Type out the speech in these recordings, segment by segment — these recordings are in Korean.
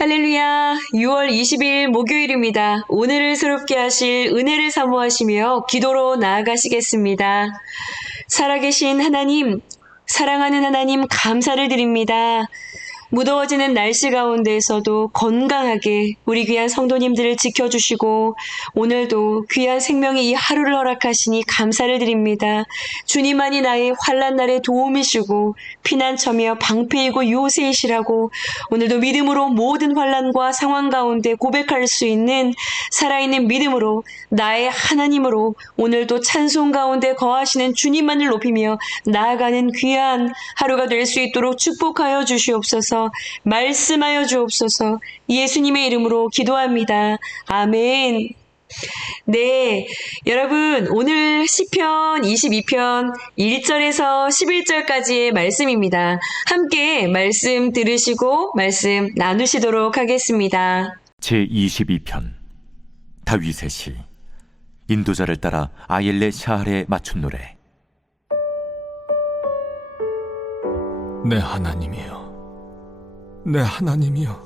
할렐루야. 6월 20일 목요일입니다. 오늘을 새롭게 하실 은혜를 사모하시며 기도로 나아가시겠습니다. 살아계신 하나님, 사랑하는 하나님 감사를 드립니다. 무더워지는 날씨 가운데에서도 건강하게 우리 귀한 성도님들을 지켜주시고 오늘도 귀한 생명의 이 하루를 허락하시니 감사를 드립니다. 주님만이 나의 환난 날에 도움이시고 피난처며 방패이고 요새이시라고 오늘도 믿음으로 모든 환난과 상황 가운데 고백할 수 있는 살아있는 믿음으로 나의 하나님으로 오늘도 찬송 가운데 거하시는 주님만을 높이며 나아가는 귀한 하루가 될 수 있도록 축복하여 주시옵소서. 말씀하여 주옵소서. 예수님의 이름으로 기도합니다. 아멘. 네, 여러분 오늘 시편 22편 1절에서 11절까지의 말씀입니다. 함께 말씀 들으시고 말씀 나누시도록 하겠습니다. 제22편 다윗의 시. 인도자를 따라 아옐레 샤할에 맞춘 노래. 내 하나님이여, 내 하나님이여,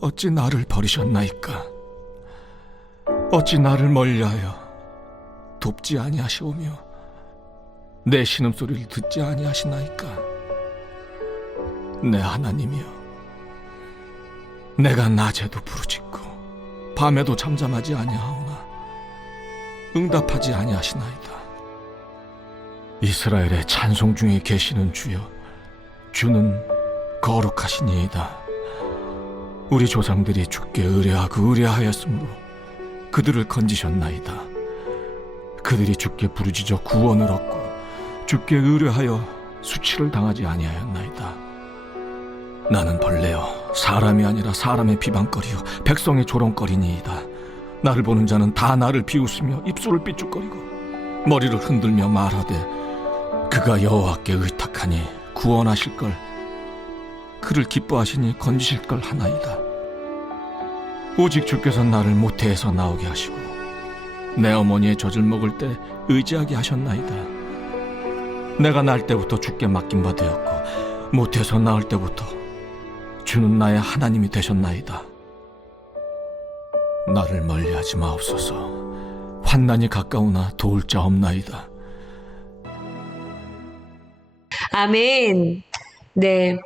어찌 나를 버리셨나이까? 어찌 나를 멀리하여 돕지 아니하시오며 내 신음소리를 듣지 아니하시나이까? 내 하나님이여, 내가 낮에도 부르짖고 밤에도 잠잠하지 아니하오나 응답하지 아니하시나이다. 이스라엘의 찬송 중에 계시는 주여, 주는 거룩하시니이다. 우리 조상들이 주께 의뢰하였으므로 그들을 건지셨나이다. 그들이 주께 부르짖어 구원을 얻고 주께 의뢰하여 수치를 당하지 아니하였나이다. 나는 벌레여 사람이 아니라 사람의 비방거리요 백성의 조롱거리니이다. 나를 보는 자는 다 나를 비웃으며 입술을 삐죽거리고 머리를 흔들며 말하되 그가 여호와께 의탁하니 구원하실걸, 그를 기뻐하시니 건지실걸 하나이다. 오직 주께서 나를 모태에서 나오게 하시고 내 어머니의 젖을 먹을 때 의지하게 하셨나이다. 내가 날 때부터 주께 맡긴 바 되었고 모태에서 나올 때부터 주는 나의 하나님이 되셨나이다. 나를 멀리하지 마옵소서. 환난이 가까우나 도울 자 없나이다. 아멘. 네.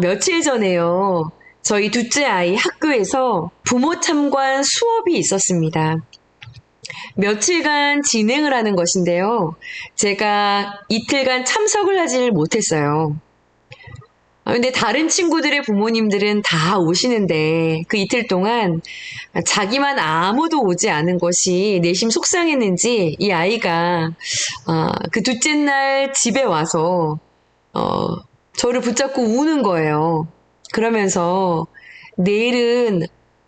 며칠 전에요. 저희 둘째 아이 학교에서 부모 참관 수업이 있었습니다. 며칠간 진행을 하는 것인데요. 제가 이틀간 참석을 하질 못했어요. 근데 다른 친구들의 부모님들은 다 오시는데 그 이틀 동안 자기만 아무도 오지 않은 것이 내심 속상했는지 이 아이가 그 둘째 날 집에 와서 저를 붙잡고 우는 거예요. 그러면서 내일은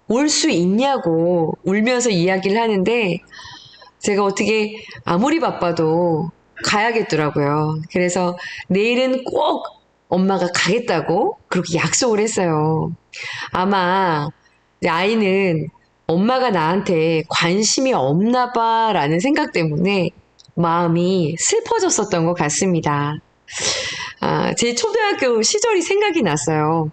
올 수 있냐고 울면서 이야기를 하는데 제가 어떻게 아무리 바빠도 가야겠더라고요. 그래서 내일은 꼭 엄마가 가겠다고 그렇게 약속을 했어요. 아마 아이는 엄마가 나한테 관심이 없나 봐라는 생각 때문에 마음이 슬퍼졌었던 것 같습니다. 제 초등학교 시절이 생각이 났어요.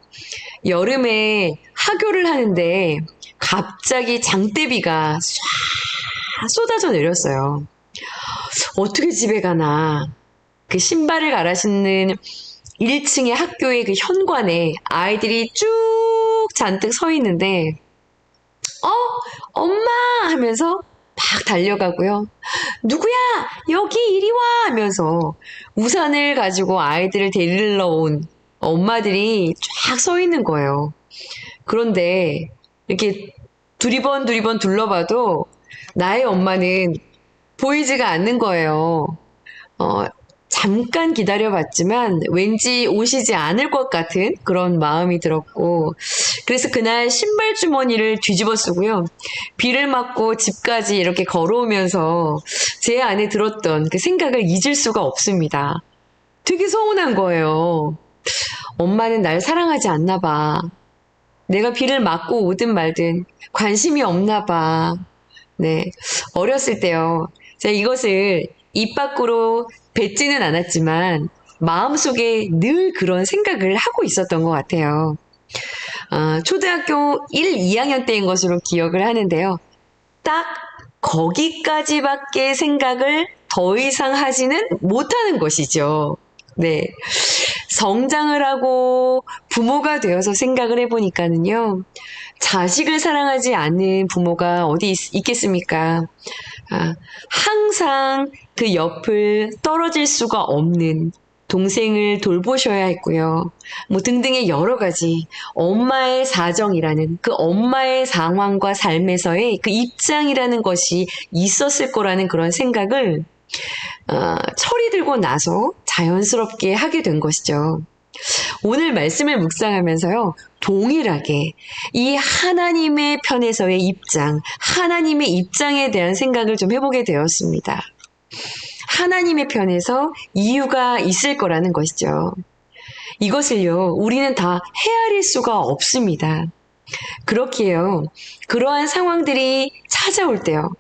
여름에 하교를 하는데 갑자기 장대비가 쏴 쏟아져 내렸어요. 어떻게 집에 가나. 그 신발을 갈아 신는 1층의 학교의 그 현관에 아이들이 쭉 잔뜩 서 있는데 엄마 하면서 막 달려가고요. 누구야? 여기 이리 와! 하면서 우산을 가지고 아이들을 데리러 온 엄마들이 쫙 서 있는 거예요. 그런데 이렇게 두리번 둘러봐도 나의 엄마는 보이지가 않는 거예요. 잠깐 기다려봤지만 왠지 오시지 않을 것 같은 그런 마음이 들었고, 그래서 그날 신발 주머니를 뒤집어 쓰고요. 비를 맞고 집까지 이렇게 걸어오면서 제 안에 들었던 그 생각을 잊을 수가 없습니다. 되게 서운한 거예요. 엄마는 날 사랑하지 않나 봐. 내가 비를 맞고 오든 말든 관심이 없나 봐. 네, 어렸을 때요. 제가 이것을 입 밖으로 뱉지는 않았지만 마음속에 늘 그런 생각을 하고 있었던 것 같아요. 초등학교 1, 2학년 때인 것으로 기억을 하는데요. 딱 거기까지밖에 생각을 더 이상 하지는 못하는 것이죠. 네. 성장을 하고 부모가 되어서 생각을 해보니까는요, 자식을 사랑하지 않는 부모가 어디 있겠습니까? 항상 그 옆을 떨어질 수가 없는 동생을 돌보셔야 했고요. 뭐 등등의 여러 가지 엄마의 사정이라는 그 엄마의 상황과 삶에서의 그 입장이라는 것이 있었을 거라는 그런 생각을 철이 들고 나서 자연스럽게 하게 된 것이죠. 오늘 말씀을 묵상하면서요, 동일하게 이 하나님의 편에서의 입장, 하나님의 입장에 대한 생각을 좀 해보게 되었습니다. 하나님의 편에서 이유가 있을 거라는 것이죠. 이것을요, 우리는 다 헤아릴 수가 없습니다. 그렇기에요, 그러한 상황들이 찾아올 때요,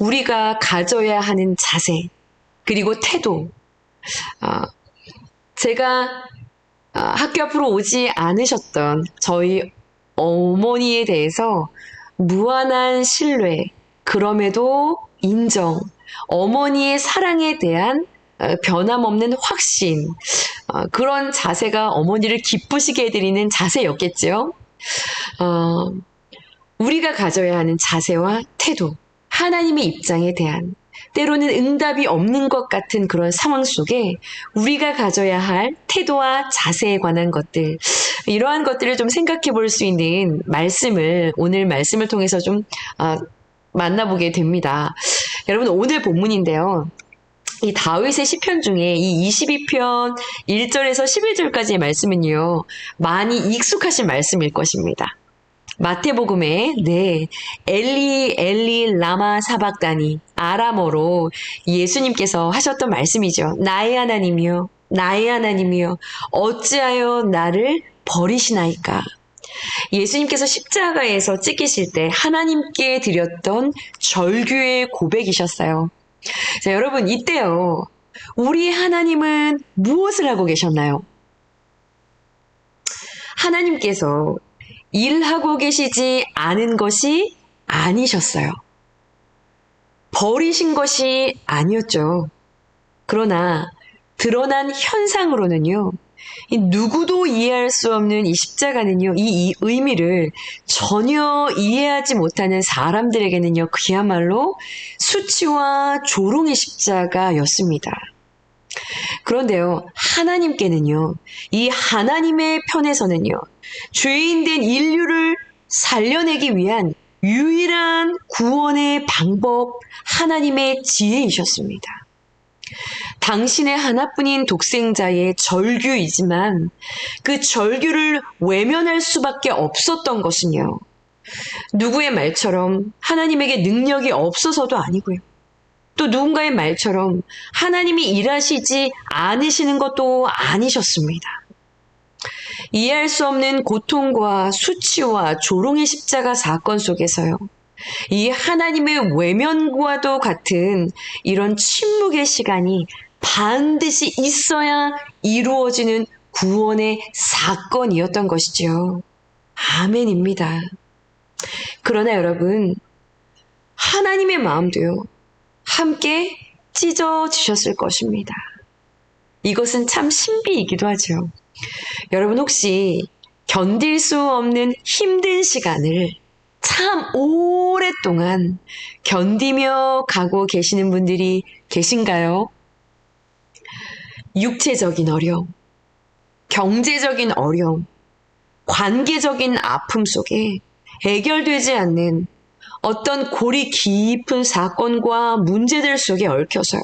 우리가 가져야 하는 자세, 그리고 태도, 제가 학교 앞으로 오지 않으셨던 저희 어머니에 대해서 무한한 신뢰, 그럼에도 인정, 어머니의 사랑에 대한 변함없는 확신, 그런 자세가 어머니를 기쁘시게 해드리는 자세였겠죠. 우리가 가져야 하는 자세와 태도, 하나님의 입장에 대한, 때로는 응답이 없는 것 같은 그런 상황 속에 우리가 가져야 할 태도와 자세에 관한 것들, 이러한 것들을 좀 생각해 볼 수 있는 말씀을, 오늘 말씀을 통해서 좀 만나보게 됩니다. 여러분, 오늘 본문인데요, 이 다윗의 시편 중에 이 22편 1절에서 11절까지의 말씀은요, 많이 익숙하신 말씀일 것입니다. 마태복음에 엘리 엘리 라마 사박다니, 아람어로 예수님께서 하셨던 말씀이죠. 나의 하나님이여, 나의 하나님이여, 어찌하여 나를 버리시나이까. 예수님께서 십자가에서 찢기실 때 하나님께 드렸던 절규의 고백이셨어요. 자, 여러분, 이때요, 우리 하나님은 무엇을 하고 계셨나요? 하나님께서 일하고 계시지 않은 것이 아니셨어요. 버리신 것이 아니었죠. 그러나 드러난 현상으로는요, 누구도 이해할 수 없는 이 십자가는요, 이 의미를 전혀 이해하지 못하는 사람들에게는요, 그야말로 수치와 조롱의 십자가였습니다. 그런데요, 하나님께는요, 이 하나님의 편에서는요, 죄인된 인류를 살려내기 위한 유일한 구원의 방법, 하나님의 지혜이셨습니다. 당신의 하나뿐인 독생자의 절규이지만 그 절규를 외면할 수밖에 없었던 것은요, 누구의 말처럼 하나님에게 능력이 없어서도 아니고요, 또 누군가의 말처럼 하나님이 일하시지 않으시는 것도 아니셨습니다. 이해할 수 없는 고통과 수치와 조롱의 십자가 사건 속에서요, 이 하나님의 외면과도 같은 이런 침묵의 시간이 반드시 있어야 이루어지는 구원의 사건이었던 것이죠. 아멘입니다. 그러나 여러분, 하나님의 마음도요, 함께 찢어지셨을 것입니다. 이것은 참 신비이기도 하죠. 여러분, 혹시 견딜 수 없는 힘든 시간을 참 오랫동안 견디며 가고 계시는 분들이 계신가요? 육체적인 어려움, 경제적인 어려움, 관계적인 아픔 속에 해결되지 않는 어떤 골이 깊은 사건과 문제들 속에 얽혀서요,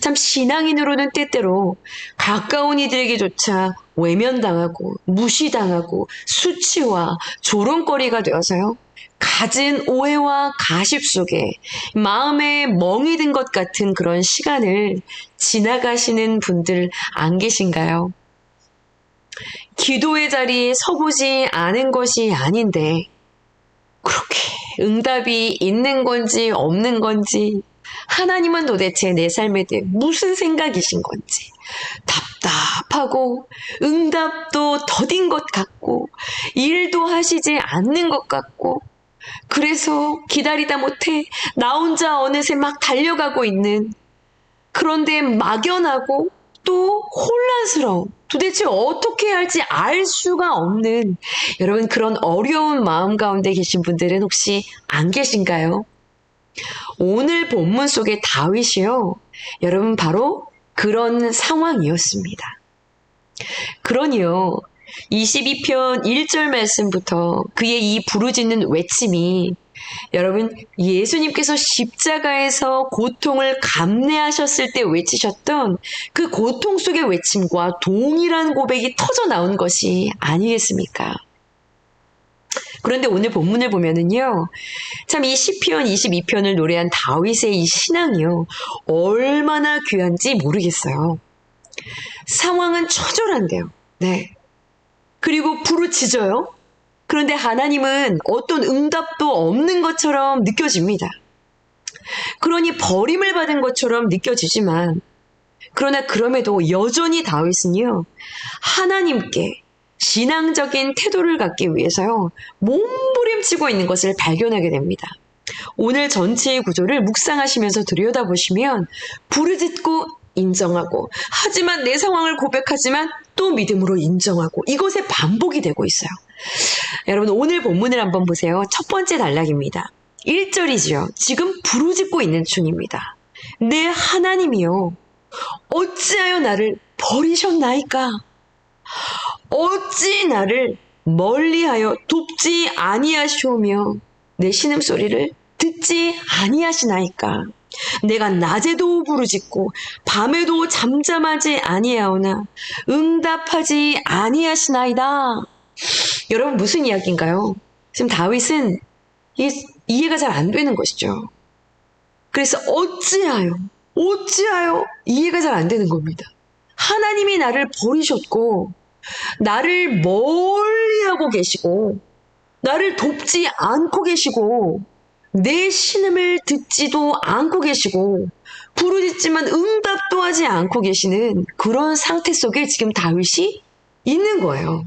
참 신앙인으로는 때때로 가까운 이들에게조차 외면당하고 무시당하고 수치와 조롱거리가 되어서요, 갖은 오해와 가십 속에 마음에 멍이 든 것 같은 그런 시간을 지나가시는 분들 안 계신가요? 기도의 자리에 서보지 않은 것이 아닌데 그렇게 응답이 있는 건지 없는 건지, 하나님은 도대체 내 삶에 대해 무슨 생각이신 건지 답답하고 응답도 더딘 것 같고 일도 하시지 않는 것 같고 그래서 기다리다 못해 나 혼자 어느새 막 달려가고 있는 그런데 막연하고 또 혼란스러운 도대체 어떻게 해야 할지 알 수가 없는 여러분 그런 어려운 마음 가운데 계신 분들은 혹시 안 계신가요? 오늘 본문 속의 다윗이요. 여러분 바로 그런 상황이었습니다. 그러니요. 22편 1절 말씀부터 그의 이 부르짖는 외침이 여러분 예수님께서 십자가에서 고통을 감내하셨을 때 외치셨던 그 고통 속의 외침과 동일한 고백이 터져 나온 것이 아니겠습니까? 그런데 오늘 본문을 보면은요, 참 이 시편 22편을 노래한 다윗의 이 신앙이요, 얼마나 귀한지 모르겠어요. 상황은 처절한데요. 네. 그리고 부르짖어요. 그런데 하나님은 어떤 응답도 없는 것처럼 느껴집니다. 그러니 버림을 받은 것처럼 느껴지지만, 그러나 그럼에도 여전히 다윗은요, 하나님께 신앙적인 태도를 갖기 위해서요, 몸부림치고 있는 것을 발견하게 됩니다. 오늘 전체의 구조를 묵상하시면서 들여다보시면 부르짖고 인정하고 하지만 내 상황을 고백하지만 또 믿음으로 인정하고 이것의 반복이 되고 있어요. 여러분 오늘 본문을 한번 보세요. 첫 번째 단락입니다. 1절이지요. 지금 부르짖고 있는 중입니다. 내 하나님이요 어찌하여 나를 버리셨나이까? 어찌 나를 멀리하여 돕지 아니하시오며 내 신음소리를 듣지 아니하시나이까? 내가 낮에도 부르짖고 밤에도 잠잠하지 아니하오나 응답하지 아니하시나이다. 여러분 무슨 이야기인가요? 지금 다윗은 이해가 잘 안 되는 것이죠. 그래서 어찌하여 이해가 잘 안 되는 겁니다. 하나님이 나를 버리셨고 나를 멀리하고 계시고 나를 돕지 않고 계시고 내 신음을 듣지도 않고 계시고 부르짖지만 응답도 하지 않고 계시는 그런 상태 속에 지금 다윗이 있는 거예요.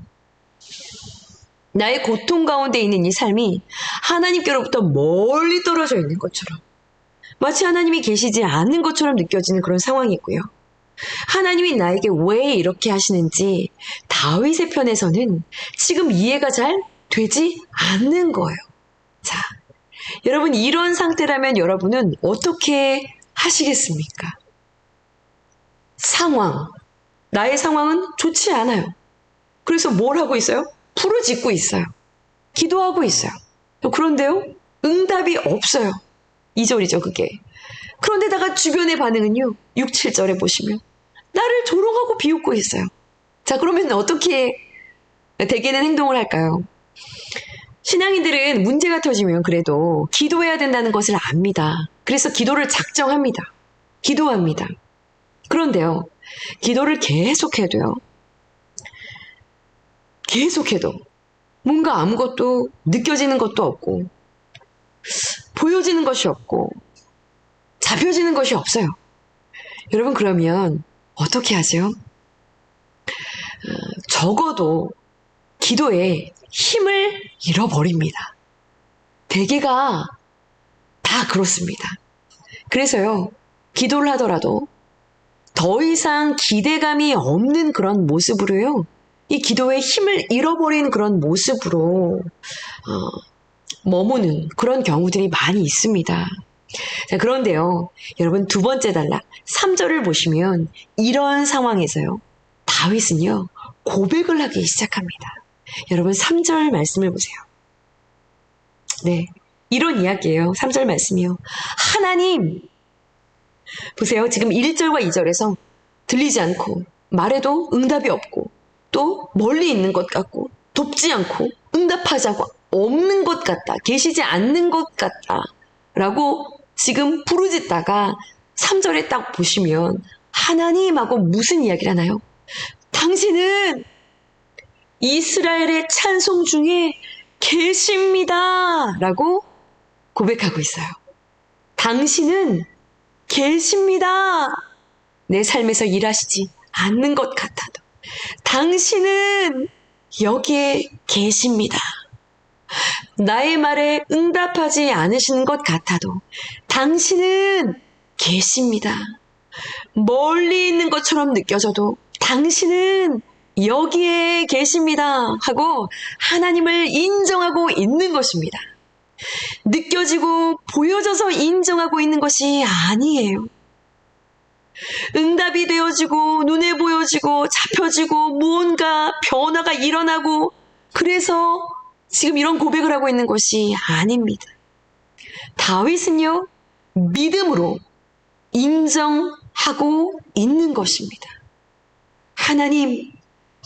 나의 고통 가운데 있는 이 삶이 하나님께로부터 멀리 떨어져 있는 것처럼 마치 하나님이 계시지 않는 것처럼 느껴지는 그런 상황이고요. 하나님이 나에게 왜 이렇게 하시는지 다윗의 편에서는 지금 이해가 잘 되지 않는 거예요. 자, 여러분 이런 상태라면 여러분은 어떻게 하시겠습니까? 나의 상황은 좋지 않아요. 그래서 뭘 하고 있어요? 부르짖고 있어요. 기도하고 있어요. 그런데요, 응답이 없어요. 2절이죠, 그게. 그런데다가 주변의 반응은요, 6, 7절에 보시면 나를 조롱하고 비웃고 있어요. 자, 그러면 어떻게 대개는 행동을 할까요? 신앙인들은 문제가 터지면 그래도 기도해야 된다는 것을 압니다. 그래서 기도를 작정합니다. 기도합니다. 그런데요, 기도를 계속해도 뭔가 아무것도 느껴지는 것도 없고 보여지는 것이 없고 잡혀지는 것이 없어요. 여러분 그러면 어떻게 하죠? 적어도 기도에 힘을 잃어버립니다. 대개가 다 그렇습니다. 그래서요, 기도를 하더라도 더 이상 기대감이 없는 그런 모습으로요, 이 기도에 힘을 잃어버린 그런 모습으로 머무는 그런 경우들이 많이 있습니다. 자, 그런데요, 여러분 두 번째 단락 3절을 보시면 이런 상황에서요, 다윗은요, 고백을 하기 시작합니다. 여러분 3절 말씀을 보세요. 네, 이런 이야기예요. 3절 말씀이요. 하나님, 보세요. 지금 1절과 2절에서 들리지 않고 말해도 응답이 없고 또 멀리 있는 것 같고 돕지 않고 응답하자고 없는 것 같다. 계시지 않는 것 같다. 라고 지금 부르짖다가 3절에 딱 보시면 하나님하고 무슨 이야기를 하나요? 당신은 이스라엘의 찬송 중에 계십니다. 라고 고백하고 있어요. 당신은 계십니다. 내 삶에서 일하시지 않는 것 같아도 당신은 여기에 계십니다. 나의 말에 응답하지 않으시는 것 같아도 당신은 계십니다. 멀리 있는 것처럼 느껴져도 당신은 여기에 계십니다. 하고 하나님을 인정하고 있는 것입니다. 느껴지고 보여져서 인정하고 있는 것이 아니에요. 응답이 되어지고 눈에 보여지고 잡혀지고 무언가 변화가 일어나고 그래서 지금 이런 고백을 하고 있는 것이 아닙니다. 다윗은요, 믿음으로 인정하고 있는 것입니다. 하나님,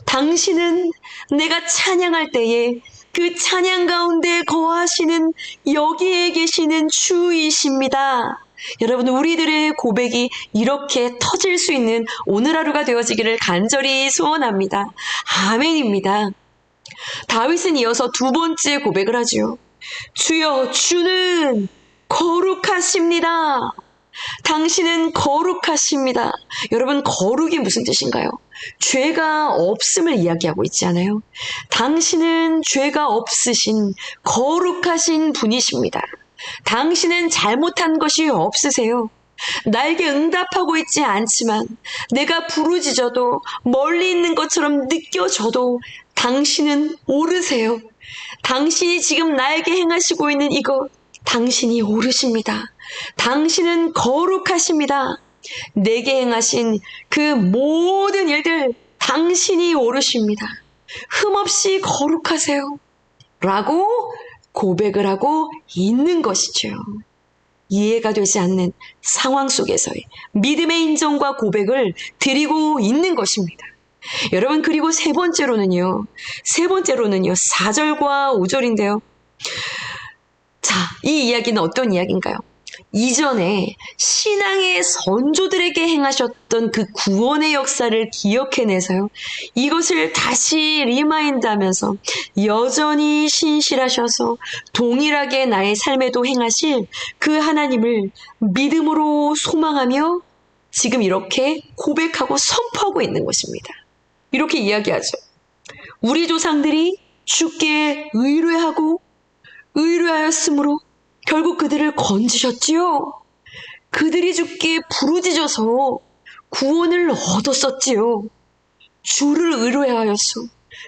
당신은 내가 찬양할 때에 그 찬양 가운데 거하시는 여기에 계시는 주이십니다. 여러분, 우리들의 고백이 이렇게 터질 수 있는 오늘 하루가 되어지기를 간절히 소원합니다. 아멘입니다. 다윗은 이어서 두 번째 고백을 하죠. 주여, 주는 거룩하십니다. 당신은 거룩하십니다. 여러분, 거룩이 무슨 뜻인가요? 죄가 없음을 이야기하고 있지 않아요? 당신은 죄가 없으신 거룩하신 분이십니다. 당신은 잘못한 것이 없으세요. 나에게 응답하고 있지 않지만 내가 부르짖어도 멀리 있는 것처럼 느껴져도 당신은 옳으세요. 당신이 지금 나에게 행하시고 있는 이것, 당신이 옳으십니다. 당신은 거룩하십니다. 내게 행하신 그 모든 일들 당신이 옳으십니다. 흠없이 거룩하세요. 라고 고백을 하고 있는 것이죠. 이해가 되지 않는 상황 속에서의 믿음의 인정과 고백을 드리고 있는 것입니다. 여러분, 그리고 세 번째로는요, 4절과 5절인데요. 자, 이 이야기는 어떤 이야기인가요? 이전에 신앙의 선조들에게 행하셨던 그 구원의 역사를 기억해내서요, 이것을 다시 리마인드하면서 여전히 신실하셔서 동일하게 나의 삶에도 행하실 그 하나님을 믿음으로 소망하며 지금 이렇게 고백하고 선포하고 있는 것입니다. 이렇게 이야기하죠. 우리 조상들이 주께 의뢰하였으므로 결국 그들을 건지셨지요. 그들이 주께 부르짖어서 구원을 얻었었지요. 주를 의뢰하여서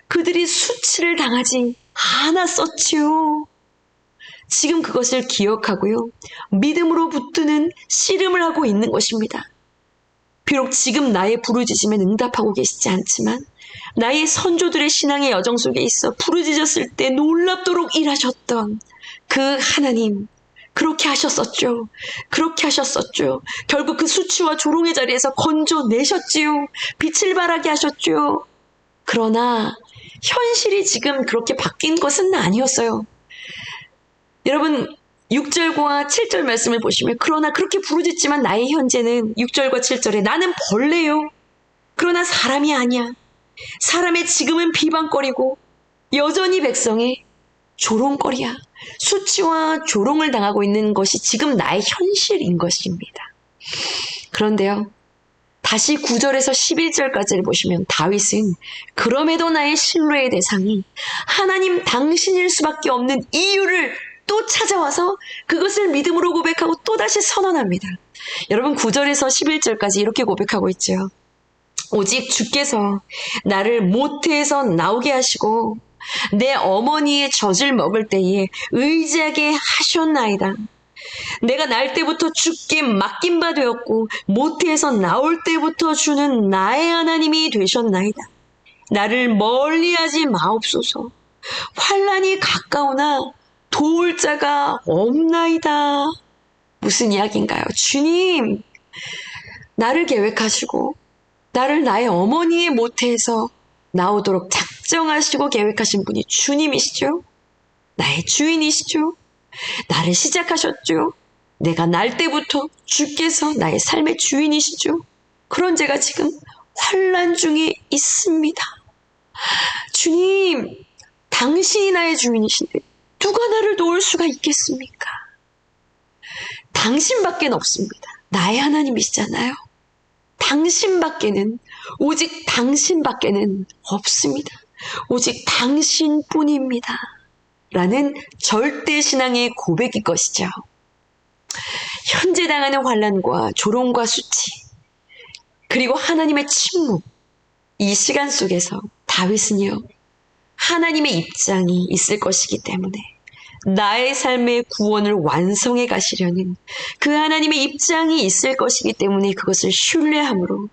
그들이 수치를 당하지 않았었지요. 지금 그것을 기억하고요, 믿음으로 붙드는 씨름을 하고 있는 것입니다. 비록 지금 나의 부르짖음엔 응답하고 계시지 않지만 나의 선조들의 신앙의 여정 속에 있어 부르짖었을 때 놀랍도록 일하셨던 그 하나님, 그렇게 하셨었죠. 결국 그 수치와 조롱의 자리에서 건져내셨지요. 빛을 발하게 하셨죠. 그러나 현실이 지금 그렇게 바뀐 것은 아니었어요. 여러분, 6절과 7절 말씀을 보시면, 그러나 그렇게 부르짖지만 나의 현재는 6절과 7절에 나는 벌레요. 그러나 사람이 아니야. 사람의 지금은 비방거리고 여전히 백성의 조롱거리야. 수치와 조롱을 당하고 있는 것이 지금 나의 현실인 것입니다. 그런데요, 다시 9절에서 11절까지를 보시면 다윗은 그럼에도 나의 신뢰의 대상이 하나님 당신일 수밖에 없는 이유를 또 찾아와서 그것을 믿음으로 고백하고 또다시 선언합니다. 여러분, 9절에서 11절까지 이렇게 고백하고 있죠. 오직 주께서 나를 모태에서 나오게 하시고 내 어머니의 젖을 먹을 때에 의지하게 하셨나이다. 내가 날 때부터 주께 맡긴 바 되었고 모태에서 나올 때부터 주는 나의 하나님이 되셨나이다. 나를 멀리하지 마옵소서. 환난이 가까우나 도울 자가 없나이다. 무슨 이야기인가요? 주님, 나를 계획하시고 나를 나의 어머니의 모태에서 나오도록 작정하시고 계획하신 분이 주님이시죠. 나의 주인이시죠. 나를 시작하셨죠. 내가 날 때부터 주께서 나의 삶의 주인이시죠. 그런 제가 지금 환난 중에 있습니다. 주님, 당신이 나의 주인이신데 누가 나를 도울 수가 있겠습니까? 당신밖에 없습니다. 나의 하나님이시잖아요. 당신밖에는, 오직 당신밖에는 없습니다. 오직 당신뿐입니다. 라는 절대신앙의 고백일 것이죠. 현재 당하는 환난과 조롱과 수치, 그리고 하나님의 침묵, 이 시간 속에서 다윗은요, 하나님의 입장이 있을 것이기 때문에 나의 삶의 구원을 완성해 가시려는 그 하나님의 입장이 있을 것이기 때문에 그것을 신뢰함으로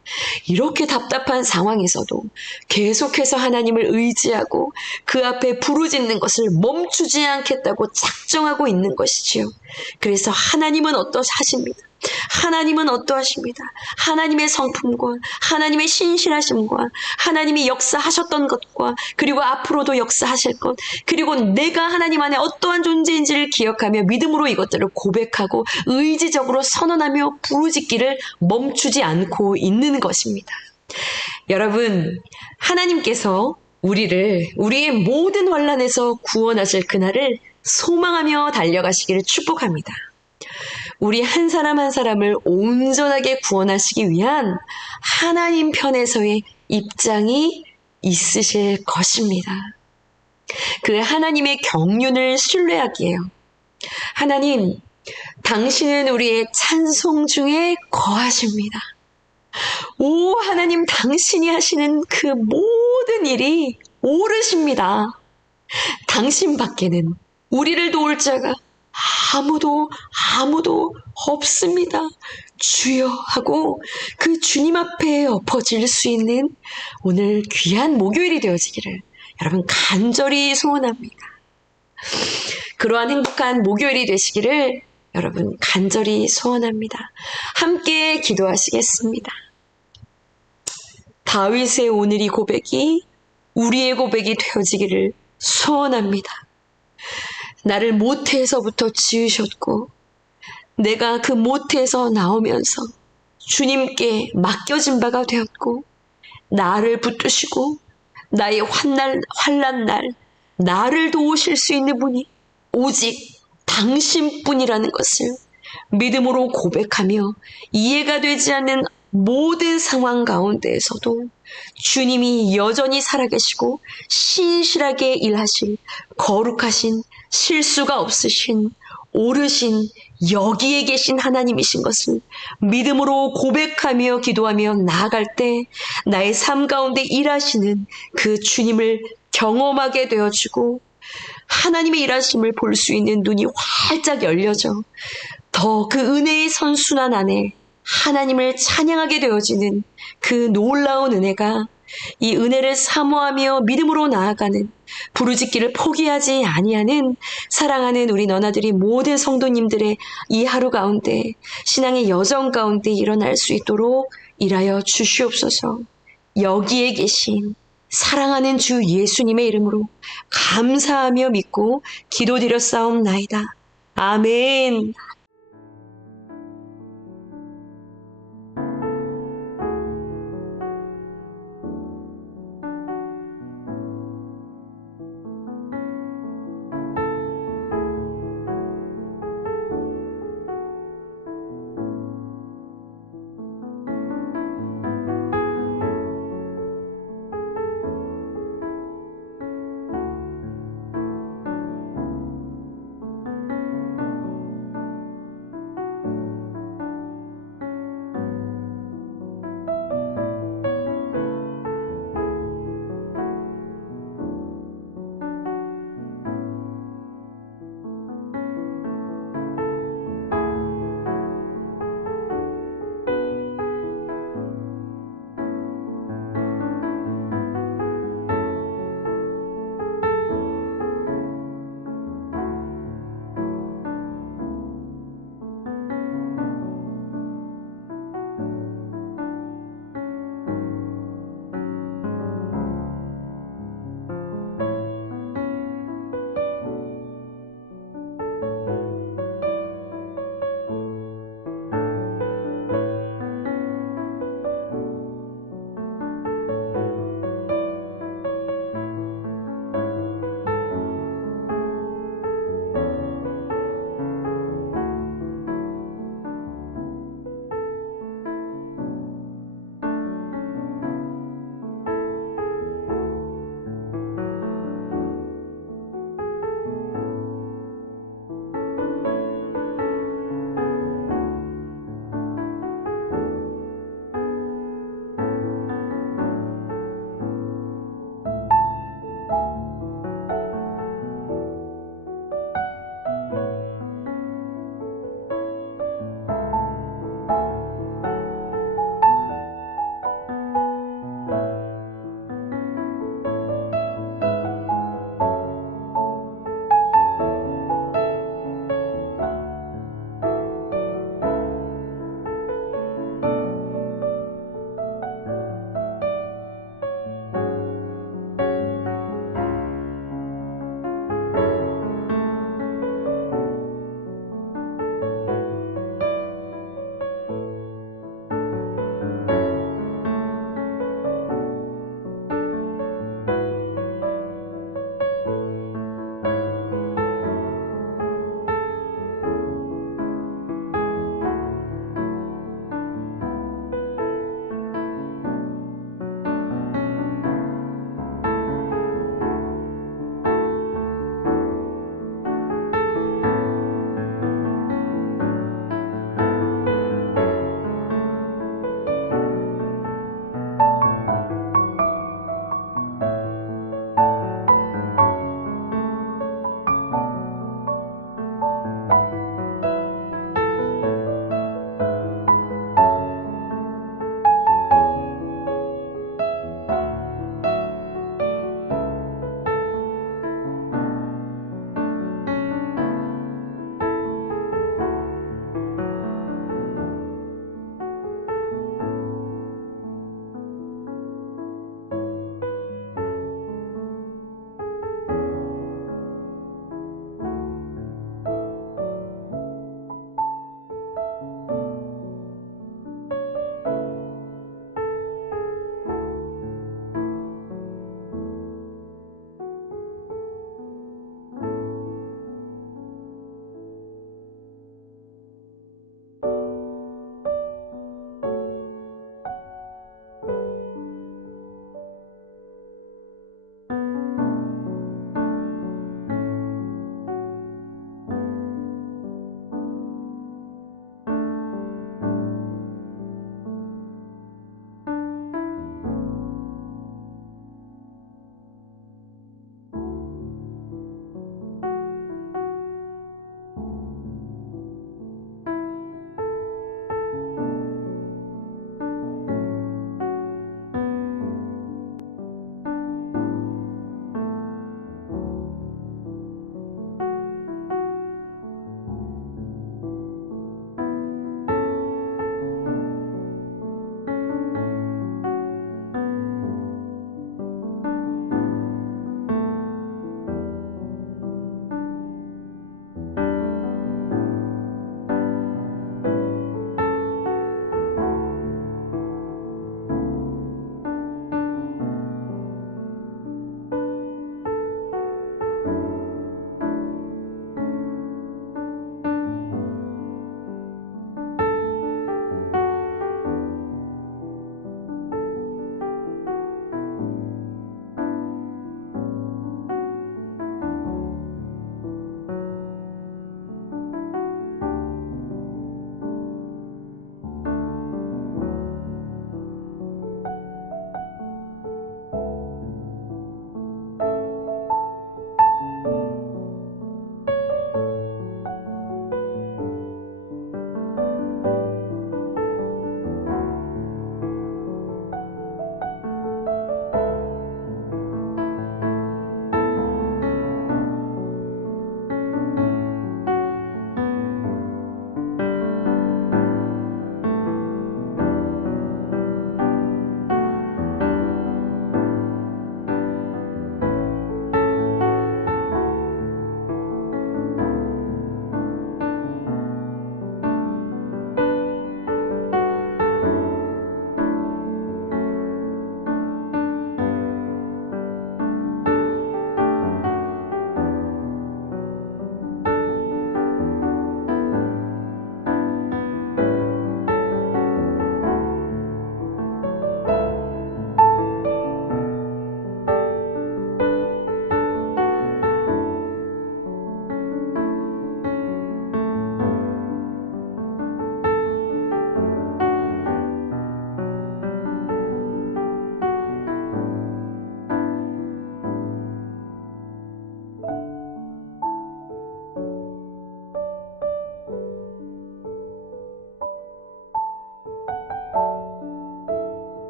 이렇게 답답한 상황에서도 계속해서 하나님을 의지하고 그 앞에 부르짖는 것을 멈추지 않겠다고 작정하고 있는 것이지요. 그래서 하나님은 어떠하십니까? 하나님은 어떠하십니다. 하나님의 성품과 하나님의 신실하심과 하나님이 역사하셨던 것과 그리고 앞으로도 역사하실 것, 그리고 내가 하나님 안에 어떠한 존재인지를 기억하며 믿음으로 이것들을 고백하고 의지적으로 선언하며 부르짖기를 멈추지 않고 있는 것입니다. 여러분, 하나님께서 우리의 모든 환난에서 구원하실 그날을 소망하며 달려가시기를 축복합니다. 우리 한 사람 한 사람을 온전하게 구원하시기 위한 하나님 편에서의 입장이 있으실 것입니다. 그 하나님의 경륜을 신뢰하기에요. 하나님, 당신은 우리의 찬송 중에 거하십니다. 오, 하나님, 당신이 하시는 그 모든 일이 옳으십니다. 당신밖에는 우리를 도울 자가 아무도 없습니다. 주여 하고 그 주님 앞에 엎어질 수 있는 오늘 귀한 목요일이 되어지기를 여러분 간절히 소원합니다. 그러한 행복한 목요일이 되시기를 여러분 간절히 소원합니다. 함께 기도하시겠습니다. 다윗의 오늘 이 고백이 우리의 고백이 되어지기를 소원합니다. 나를 모태에서부터 지으셨고 내가 그 모태에서 나오면서 주님께 맡겨진 바가 되었고 나를 붙드시고 나의 환난 날 나를 도우실 수 있는 분이 오직 당신뿐이라는 것을 믿음으로 고백하며 이해가 되지 않는 모든 상황 가운데에서도 주님이 여전히 살아계시고 신실하게 일하실 거룩하신 실수가 없으신 오르신 여기에 계신 하나님이신 것을 믿음으로 고백하며 기도하며 나아갈 때 나의 삶 가운데 일하시는 그 주님을 경험하게 되어주고 하나님의 일하심을 볼 수 있는 눈이 활짝 열려져 더 그 은혜의 선순환 안에 하나님을 찬양하게 되어지는 그 놀라운 은혜가 이 은혜를 사모하며 믿음으로 나아가는 부르짖기를 포기하지 아니하는 사랑하는 우리 너나들이 모든 성도님들의 이 하루 가운데 신앙의 여정 가운데 일어날 수 있도록 일하여 주시옵소서. 여기에 계신 사랑하는 주 예수님의 이름으로 감사하며 믿고 기도드렸사옵나이다. 아멘.